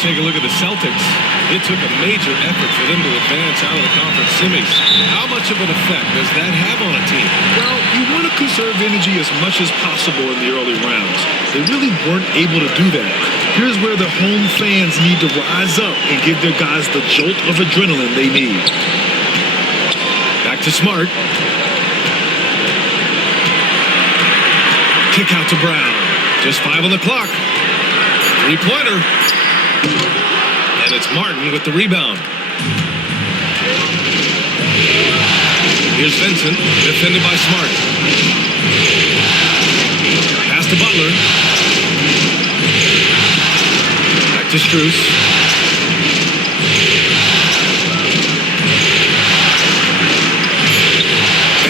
take a look at the Celtics. It took a major effort for them to advance out of the conference semis. How much of an effect does that have on a team? Well, you want to conserve energy as much as possible in the early rounds. They really weren't able to do that. Here's where the home fans need to rise up and give their guys the jolt of adrenaline they need. Back to Smart. Kick out to Brown. Just 5 on the clock. Three-pointer. And it's Martin with the rebound. Here's Vincent, defended by Smart. Pass to Butler. Back to Strus.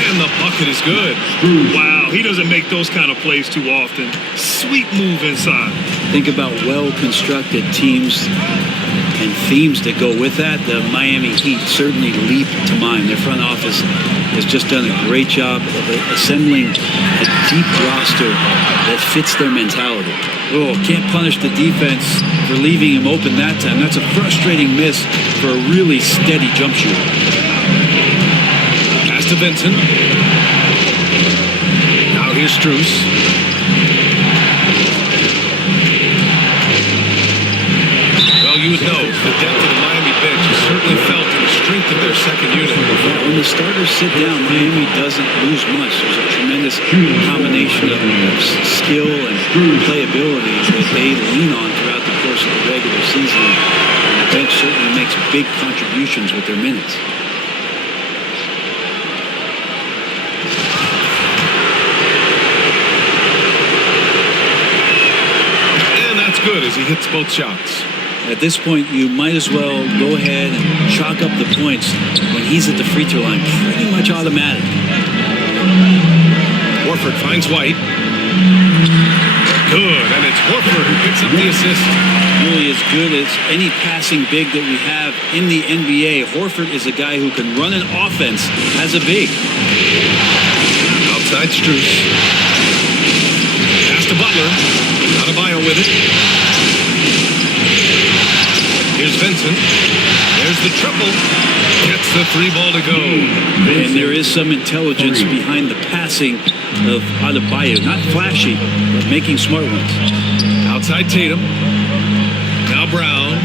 And the bucket is good. Wow, he doesn't make those kind of plays too often. Sweet move inside. Think about well-constructed teams and themes that go with that. The Miami Heat certainly leap to mind. Their front office has just done a great job of assembling a deep roster that fits their mentality. Oh, can't punish the defense for leaving him open that time. That's a frustrating miss for a really steady jump shooter. Pass to Vincent. Now here's Strus. You would know the depth of the Miami bench is certainly felt in the strength of their second unit. When the starters sit down, Miami doesn't lose much. There's a tremendous combination of skill and playability that they lean on throughout the course of the regular season. And the bench certainly makes big contributions with their minutes. And that's good as he hits both shots. At this point, you might as well go ahead and chalk up the points when he's at the free throw line. Pretty much automatic. Horford finds White. Good, and it's Horford who picks up the assist. Really as good as any passing big that we have in the NBA. Horford is a guy who can run an offense as a big. Outside Strus. Pass to Butler. Adebayo with it. Here's Vincent. There's the triple. Gets the 3 ball to go. And there is some intelligence behind the passing of Adebayo. Not flashy, but making smart ones. Outside Tatum. Now Brown.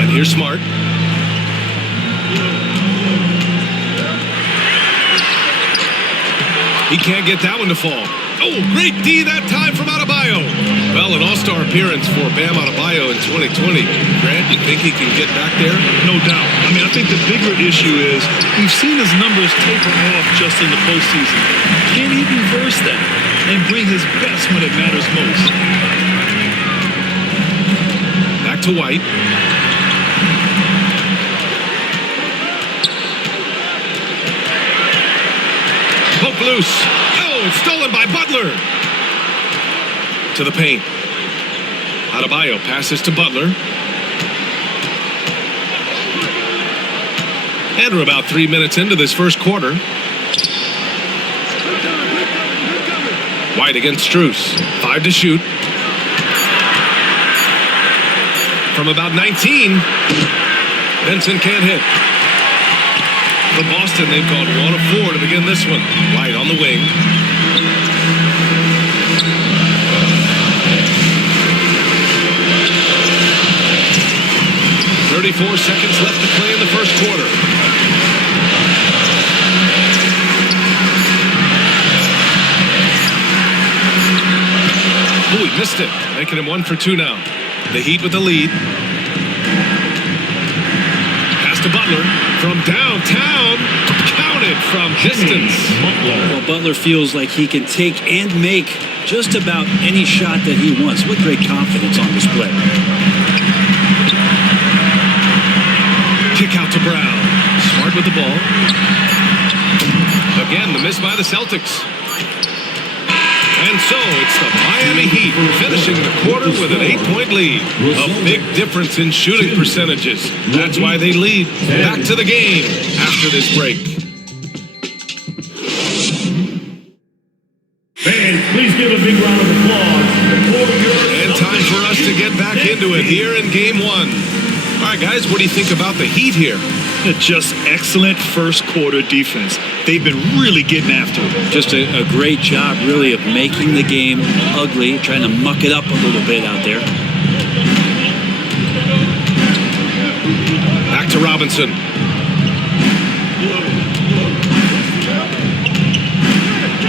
And here's Smart. He can't get that one to fall. Oh, great D that time from Adebayo. Well, an all-star appearance for Bam Adebayo in 2020. Grant, you think he can get back there? No doubt. I mean, I think the bigger issue is we've seen his numbers taper off just in the postseason. Can he reverse that and bring his best when it matters most? Back to White. Poke loose. Oh, it's stolen by Butler. To the paint. Adebayo passes to Butler. And we're about 3 minutes into this first quarter. White against Strus. 5 to shoot. From about 19. Vincent can't hit. For Boston, they've called 1 of 4 to begin this one. White on the wing. .34 seconds left to play in the first quarter. Looyh missed it, making him 1 for 2 now. The Heat with the lead. Pass to Butler from downtown. Counted from distance. Well, Butler feels like he can take and make just about any shot that he wants. What great confidence on display. Kick out to Brown. Smart with the ball. Again, the miss by the Celtics. And so it's the Miami Heat finishing the quarter with an 8-point lead. A big difference in shooting percentages. That's why they lead. Back to the game after this break. Fans, please give a big round of applause for your And time for us to get back into it here in Game 1. All right, guys, what do you think about the Heat here? Just excellent first quarter defense. They've been really getting after it. Just a great job, really, of making the game ugly, trying to muck it up a little bit out there. Back to Robinson.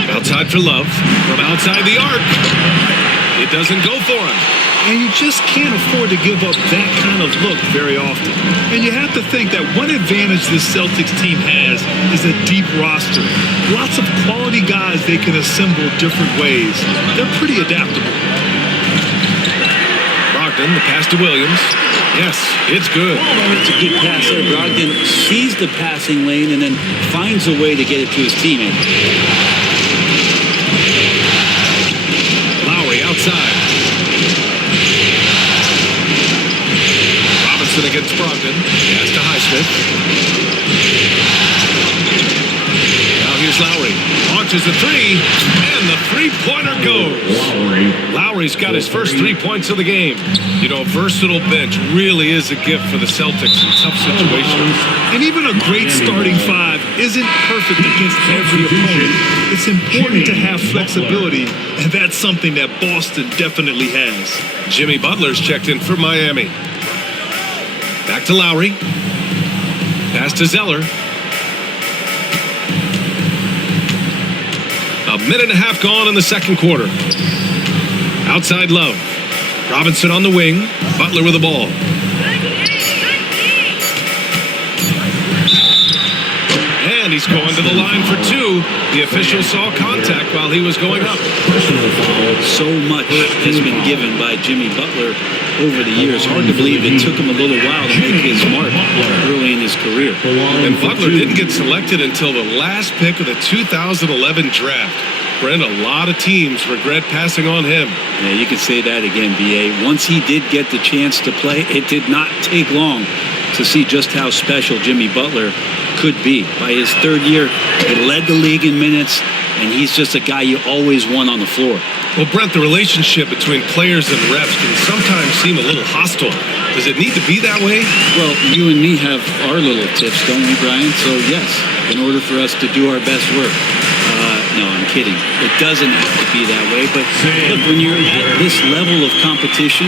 Outside for Love. From outside the arc. It doesn't go for him. And you just can't afford to give up that kind of look very often. And you have to think that one advantage this Celtics team has is a deep roster. Lots of quality guys they can assemble different ways. They're pretty adaptable. Brogdon, the pass to Williams. Yes, it's good. It's a good pass there. Brogdon sees the passing lane and then finds a way to get it to his teammate. Lowry outside. Robinson against Brogdon. Pass to Highsmith. Now here's Lowry. Launches a three, and the three-pointer goes. Lowry's got his first 3 points of the game. You know, a versatile bench really is a gift for the Celtics in tough situations. And even a great starting five isn't perfect against every opponent. It's important to have flexibility, and that's something that Boston definitely has. Jimmy Butler's checked in for Miami. Back to Lowry. Pass to Zeller. A minute and a half gone in the second quarter. Outside Love. Robinson on the wing. Butler with the ball. And he's going to the line for two. The official saw contact while he was going up. So much has been given by Jimmy Butler over the years. Hard to believe it took him a little while to make his mark early in his career. And Butler didn't get selected until the last pick of the 2011 draft. Brent, a lot of teams regret passing on him. Yeah, you can say that again, B.A. Once he did get the chance to play, it did not take long to see just how special Jimmy Butler could be. By his third year, he led the league in minutes, and he's just a guy you always want on the floor. Well, Brent, the relationship between players and refs can sometimes seem a little hostile. Does it need to be that way? Well, you and me have our little tips, don't we, Brian? So, yes, in order for us to do our best work. No, I'm kidding. It doesn't have to be that way. But look, when you're at this level of competition,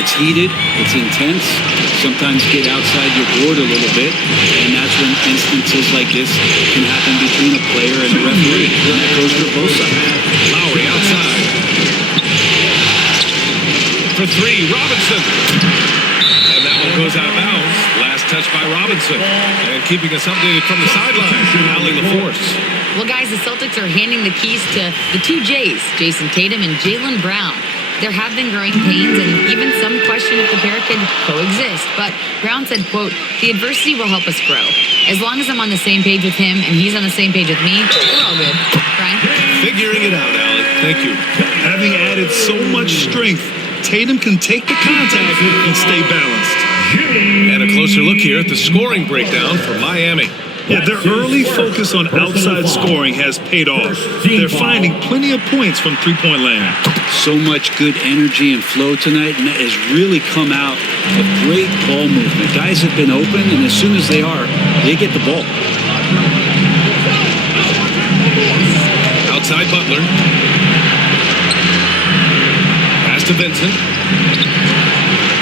it's heated, it's intense. Sometimes get outside your board a little bit, and that's when instances like this can happen between a player and a referee. And that goes for both sides. Lowry outside. For three, Robinson. And that one goes out of bounds. Last touch by Robinson. And keeping us updated from the sideline, Allie LaForce. Well, guys, the Celtics are handing the keys to the two J's, Jayson Tatum and Jaylen Brown. There have been growing pains and even some question if the pair can coexist. But Brown said, quote, "The adversity will help us grow. As long as I'm on the same page with him and he's on the same page with me, we're all good." Brian? Figuring it out, Allie. Thank you. Having added so much strength, Tatum can take the contact and stay balanced. And a closer look here at the scoring breakdown for Miami. Yeah, their early focus on outside scoring has paid off. They're finding plenty of points from three-point land. So much good energy and flow tonight, and that has really come out of great ball movement. Guys have been open, and as soon as they are, they get the ball. Outside Butler. Pass to Vincent.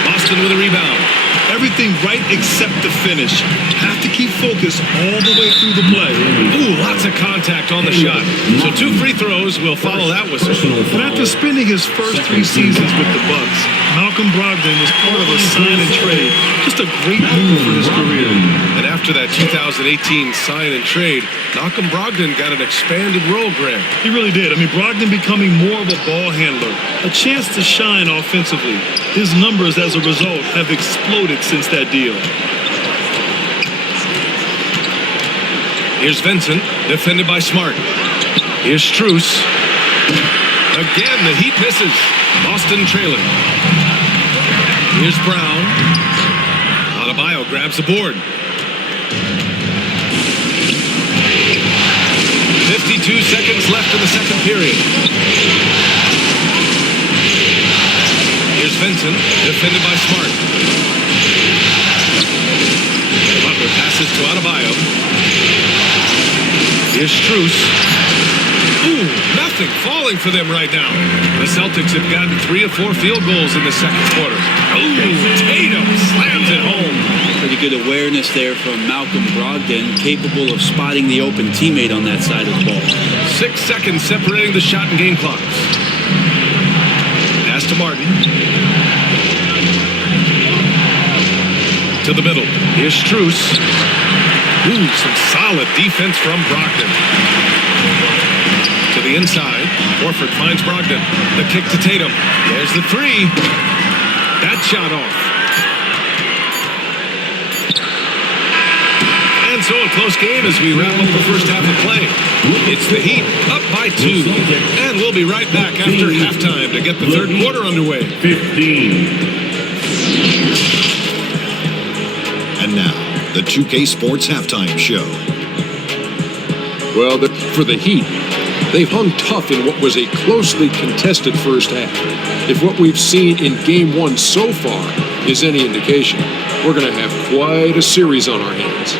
Boston with a rebound. Everything right except the finish. Have to keep focus all the way through the play. Ooh, lots of contact on the shot. So 2 free throws will follow that whistle. But after spending his first 3 seasons with the Bucks, Malcolm Brogdon was part of a sign and trade. Just a great move for his career. And after that 2018 sign and trade, Malcolm Brogdon got an expanded role, Grant. He really did. I mean, Brogdon becoming more of a ball handler, a chance to shine offensively. His numbers as a result have exploded since that deal. Here's Vincent, defended by Smart. Here's Strus. Again, the Heat misses. Boston trailing. Here's Brown. Adebayo grabs the board. 52 seconds left in the second period. Jayson, defended by Smart. Butler passes to Adebayo. Here's Strus. Ooh, nothing falling for them right now. The Celtics have gotten 3 or 4 field goals in the second quarter. Ooh, Tatum slams it home. Pretty good awareness there from Malcolm Brogdon, capable of spotting the open teammate on that side of the ball. 6 seconds separating the shot and game clocks. Pass to Martin. To the middle. Here's Strus. Ooh, some solid defense from Brogdon. To the inside. Horford finds Brogdon. The kick to Tatum. There's the 3. That shot off. And so a close game as we wrap up the first half of play. It's the Heat up by 2. And we'll be right back after halftime to get the third quarter underway. 15. And now, the 2K Sports Halftime Show. Well, for the Heat, they've hung tough in what was a closely contested first half. If what we've seen in Game 1 so far is any indication, we're going to have quite a series on our hands.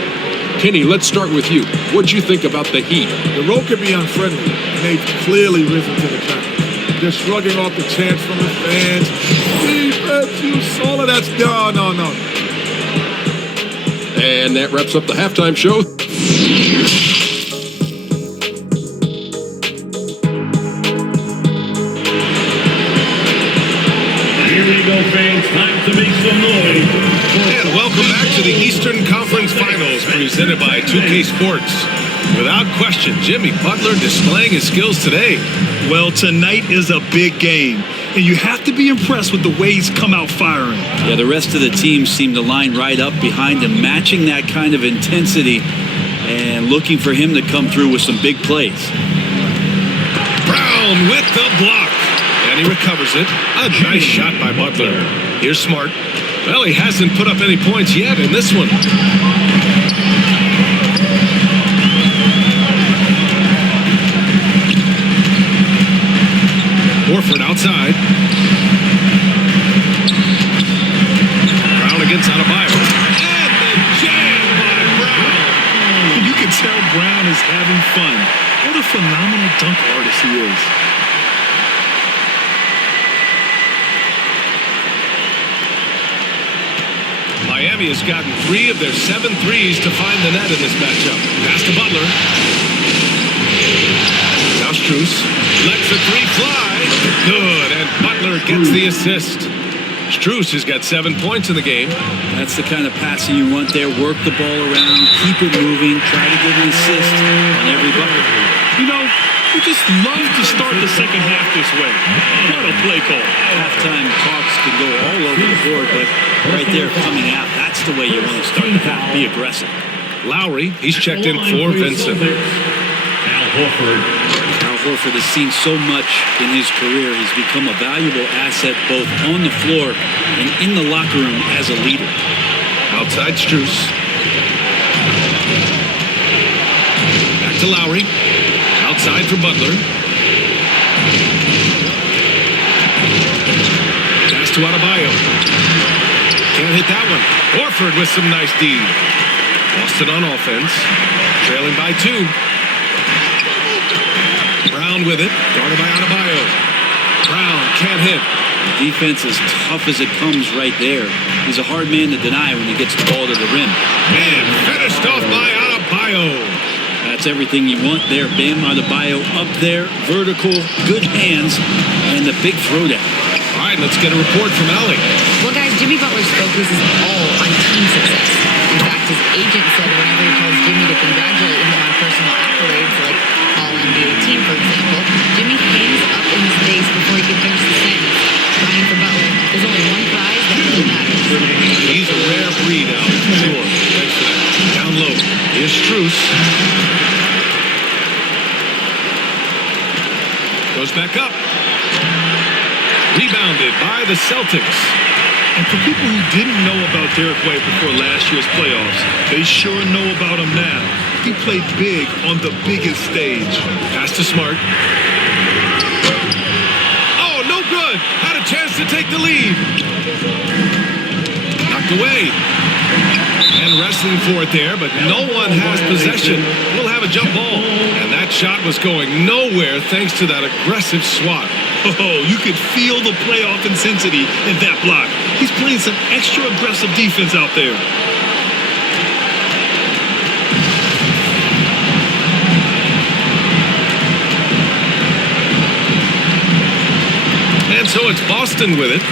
Kenny, let's start with you. What'd you think about the Heat? The road could be unfriendly, and they've clearly risen to the challenge. They're shrugging off the chants from the fans. Defense, you saw it. That's no. And that wraps up the halftime show. Here we go, fans. Time to make some noise. And welcome back to the Eastern Conference Finals presented by 2K Sports. Without question, Jimmy Butler displaying his skills today. Well, tonight is a big game, and you have to be impressed with the way he's come out firing. Yeah, the rest of the team seem to line right up behind him, matching that kind of intensity and looking for him to come through with some big plays. Brown with the block. And he recovers it. A nice shot by Butler. Here's Smart. Well, he hasn't put up any points yet in this one. Horford outside. Brown against Adebayo. And the jam by Brown. You can tell Brown is having fun. What a phenomenal dunk artist he is. Miami has gotten 3 of their 7 threes to find the net in this matchup. Pass to Butler. Now Strus lets the 3 fly. Good, and Butler gets the assist. Strus has got 7 points in the game. That's the kind of passing you want there. Work the ball around, keep it moving, try to get an assist on every bucket. You know, we just love to start the second half this way. What a play call. Halftime talks can go all over the board, but right there coming out, that's the way you want to start the half. Be aggressive. Lowry, he's checked in for Vincent. Al Horford. Al Horford has seen so much in his career. He's become a valuable asset both on the floor and in the locker room as a leader. Outside Strus. Back to Lowry. Outside for Butler. Pass to Adebayo. Can't hit that one. Horford with some nice D. Boston on offense. Trailing by 2. Brown with it. Guarded by Adebayo. Brown can't hit. The defense is tough as it comes right there. He's a hard man to deny when he gets the ball to the rim. And finished off by Adebayo. That's everything you want there. Bam Adebayo up there, vertical, good hands, and the big throwdown. All right, let's get a report from Allie. Well, guys, Jimmy Butler's focus is all on team success. In fact, his agent said whenever he calls Jimmy to congratulate him on personal accolades, like All-NBA team, for example, Jimmy hangs up in his face before he can finish the sentence. Crying for Butler, there's only one prize that really matters. He's a rare breed, Allie, for sure. Thanks for that. Down low. Here's Strus. Goes back up. Rebounded by the Celtics. And for people who didn't know about Derek White before last year's playoffs, they sure know about him now. He played big on the biggest stage. Pass to Smart. Oh, no good. Had a chance to take the lead. Knocked away. And wrestling for it there, but no one has possession. We'll have a jump ball. And that shot was going nowhere thanks to that aggressive swat. Oh, you could feel the playoff intensity in that block. He's playing some extra aggressive defense out there. And so it's Boston with it.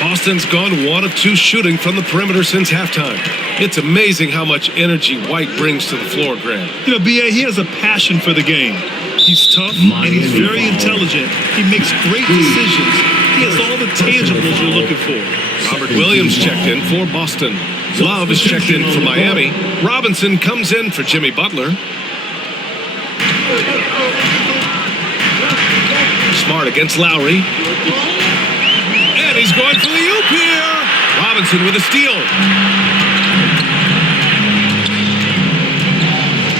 Boston's gone 1 of 2 shooting from the perimeter since halftime. It's amazing how much energy White brings to the floor, Grant. You know, B.A., he has a passion for the game. He's tough and he's very intelligent. He makes great decisions. He has all the tangibles you're looking for. Robert Williams checked in for Boston. Love is checked in for Miami. Robinson comes in for Jimmy Butler. Smart against Lowry. And he's going for the oop here. Robinson with a steal.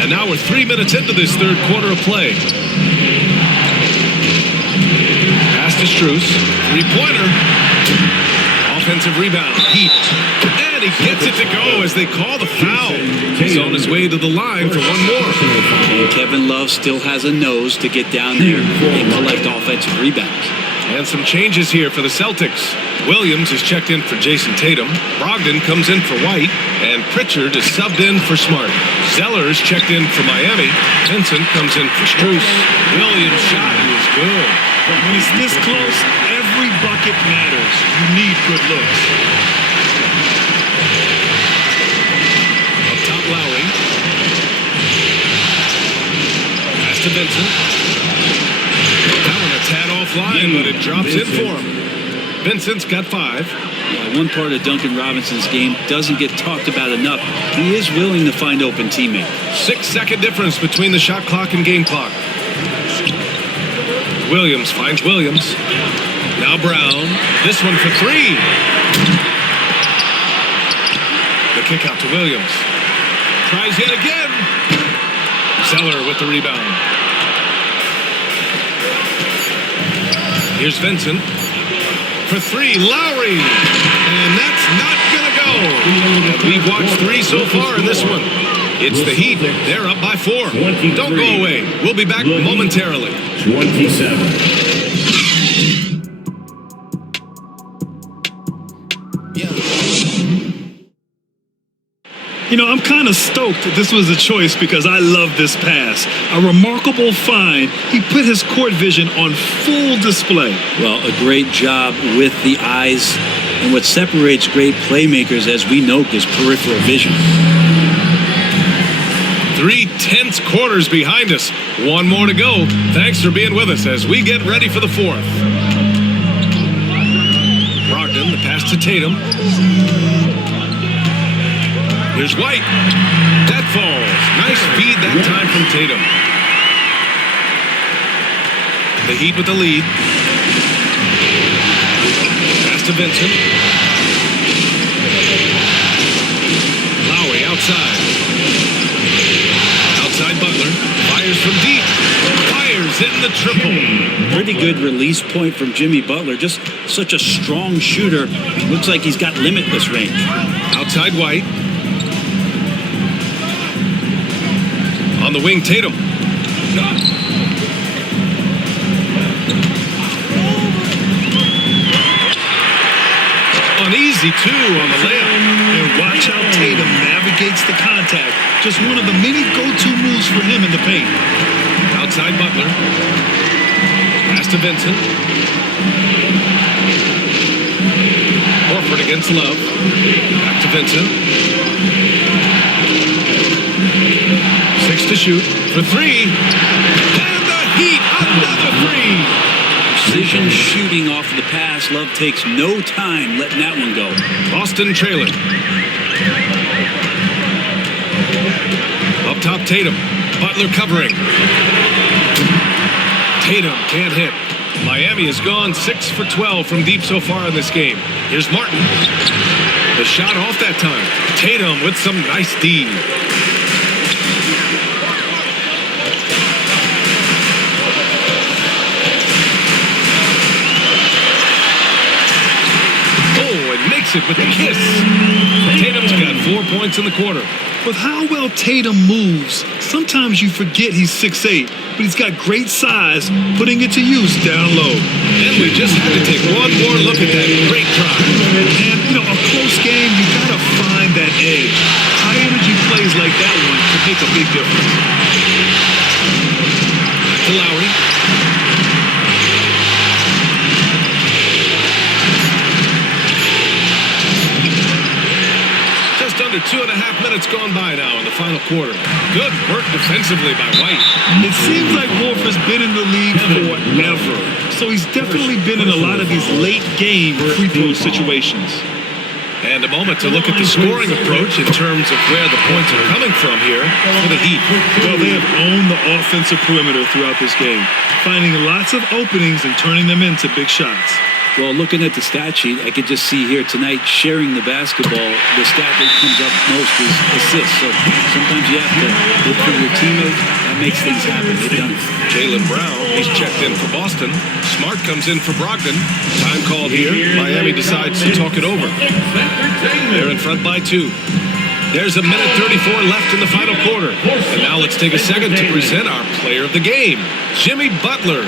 And now we're 3 minutes into this third quarter of play. Pass to Strus. Three-pointer. Offensive rebound. Heat. And he gets it to go as they call the foul. He's on his way to the line for one more. And Kevin Love still has a nose to get down there and collect offensive rebounds. And some changes here for the Celtics. Williams is checked in for Jayson Tatum. Brogdon comes in for White. And Pritchard is subbed in for Smart. Zeller is checked in for Miami. Vincent comes in for Strus. Williams' shot is good. When it's this close, every bucket matters. You need good looks. Up top, Lowry. Pass to Vincent. That one a tad offline, but it drops in for him. Vincent's got 5. One part of Duncan Robinson's game doesn't get talked about enough. He is willing to find open teammates. 6-second difference between the shot clock and game clock. Williams finds Williams. Now Brown. This one for 3. The kick out to Williams. Tries yet again. Zeller with the rebound. Here's Vincent. For 3, Lowry. And that's not going to go. We've watched 3 so far in this one. It's the Heat. They're up by 4. Don't go away. We'll be back momentarily. 27. You know, I'm kind of stoked that this was a choice because I love this pass. A remarkable find. He put his court vision on full display. Well, a great job with the eyes. And what separates great playmakers, as we note, is peripheral vision. 3 tense quarters behind us. 1 more to go. Thanks for being with us as we get ready for the 4th. Brogdon, the pass to Tatum. Here's White. That falls. Nice feed that time from Tatum. The Heat with the lead. Pass to Vincent. Lowry outside. Outside Butler. Fires from deep. Fires in the triple. Pretty good release point from Jimmy Butler. Just such a strong shooter. Looks like he's got limitless range. Outside White. On the wing, Tatum. Uneasy, too, on the layup. And watch how Tatum navigates the contact. Just one of the many go-to moves for him in the paint. Outside Butler. Pass to Vincent. Horford against Love. Back to Vincent. 6 to shoot for 3. And the Heat, another 3. Precision shooting off the pass. Love takes no time letting that one go. Boston trailing. Up top, Tatum. Butler covering. Tatum can't hit. Miami has gone 6 for 12 from deep so far in this game. Here's Martin. The shot off that time. Tatum with some nice D. takes it with the kiss. Tatum's got 4 points in the quarter. With how well Tatum moves, sometimes you forget he's 6'8", but he's got great size, putting it to use down low. And we just had to take one more look at that great drive. And, you know, a close game, you got to find that edge. High-energy plays like that one can make a big difference. To Lowry. Under 2.5 minutes gone by now in the final quarter. Good work defensively by White. It seems like Wolf has been in the league forever, so he's definitely been in a lot of these late game free throw situations. And a moment to look at the scoring approach in terms of where the points are coming from here for the Heat. Well, they have owned the offensive perimeter throughout this game, finding lots of openings and turning them into big shots. Well, looking at the stat sheet, I could just see here tonight sharing the basketball. The stat that comes up most is assists. So sometimes you have to look for your teammate. That makes things happen. They've done it. Jaylen Brown, he's checked in for Boston. Smart comes in for Brogdon. Time called here. Miami decides to talk it over. They're in front by 2. There's a minute 34 left in the final quarter. And now let's take a second to present our player of the game, Jimmy Butler.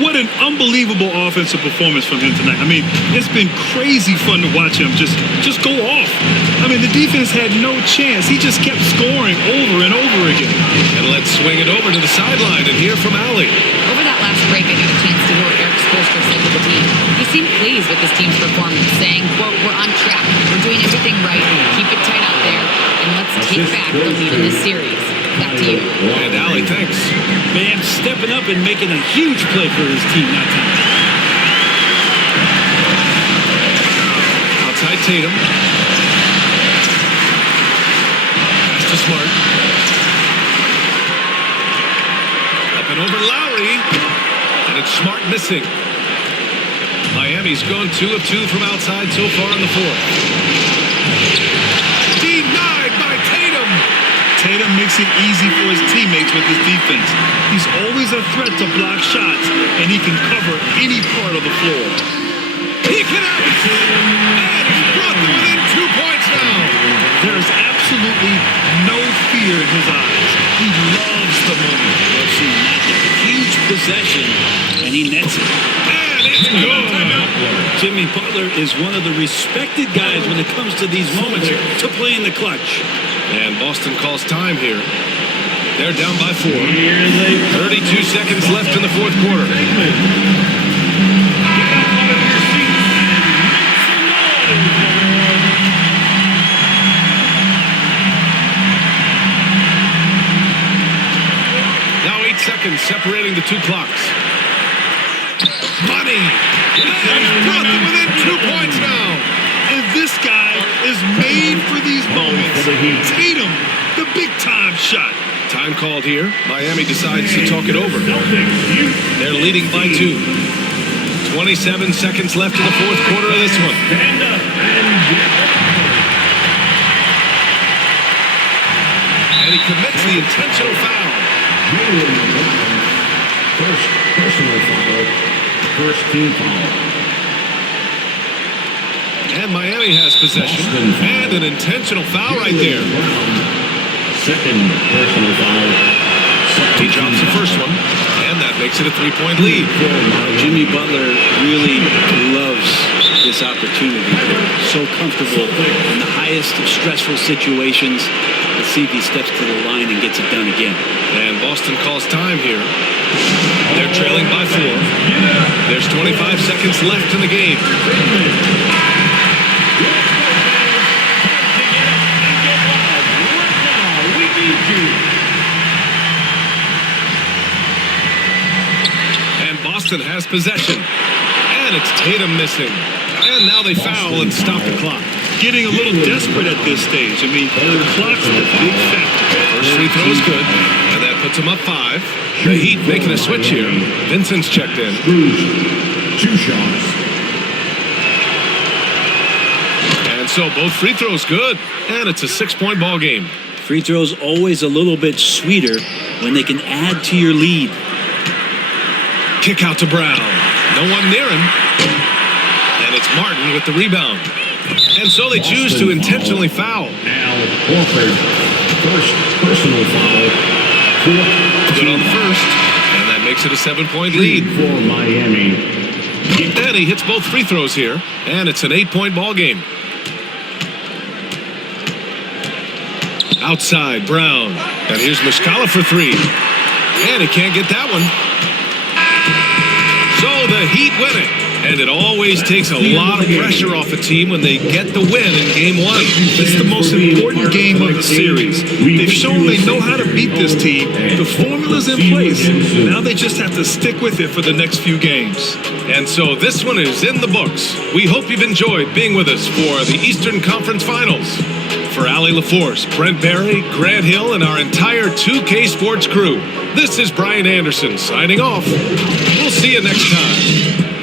What an unbelievable offensive performance from him tonight. I mean, it's been crazy fun to watch him just go off. I mean, the defense had no chance. He just kept scoring over and over again. And let's swing it over to the sideline and hear from Allie. Over that last break, I got a chance to hear what Eric Spoelstra said to the team. He seemed pleased with his team's performance, saying, quote, "We're on track. We're doing everything right. Keep it tight out there. And let's take back the lead in this series." Back to you. And Allie, thanks. Bam stepping up and making a huge play for his team that time. Outside Tatum. Pass to Smart. Up and over Lowry. And it's Smart missing. Miami's gone 2 of 2 from outside so far in the fourth. Denied by Tatum. Tatum makes it easy for his teammates with his defense. He's always a threat to block shots, and he can cover any part of the floor. He connects! And he's brought them within 2 points now. There is absolutely no fear in his eyes. He loves the moment. Let's see, huge possession, and he nets it. And it's good. Jimmy Butler is one of the respected guys when it comes to these moments to play in the clutch. And Boston calls time here. They're down by 4. 32 seconds left in the fourth quarter. Now 8 seconds separating the 2 clocks. Money! And he's brought them within 2 points now. And this guy is made for these moments. Tatum, the big-time shot. Time called here. Miami decides to talk it over. They're leading by 2. 27 seconds left in the fourth quarter of this one. And he commits the intentional foul. First personal foul. First team foul. And Miami has possession. And an intentional foul right there. Second personal foul. He drops the first one. And that makes it a 3-point lead. Jimmy Butler really loves this opportunity. So comfortable in the highest of stressful situations. Let's see if he steps to the line and gets it done again. And Boston calls time here. They're trailing by 4. There's 25 seconds left in the game. And Boston has possession. And it's Tatum missing. And now they foul and stop the clock. Getting a little desperate at this stage. I mean, the clock's a big factor. First free throw is good. And that puts them up 5. The Heat making a switch here. Vincent's checked in. 2 shots. And so both free throws good. And it's a 6-point ball game. Free throws always a little bit sweeter when they can add to your lead. Kick out to Brown. No one near him. And it's Martin with the rebound. And so they choose to intentionally foul. Al Horford, first personal foul. Good on the first, and that makes it a 7-point lead. For Miami. And he hits both free throws here, and it's an 8-point ball game. Outside, Brown. And here's Muscala for three. And he can't get that one. So the Heat win it. And it always takes a lot of pressure off a team when they get the win in Game 1. It's the most important game of the series. They've shown they know how to beat this team. The formula's in place. Now they just have to stick with it for the next few games. And so this one is in the books. We hope you've enjoyed being with us for the Eastern Conference Finals. For Allie LaForce, Brent Barry, Grant Hill, and our entire 2K Sports crew, this is Brian Anderson signing off. We'll see you next time.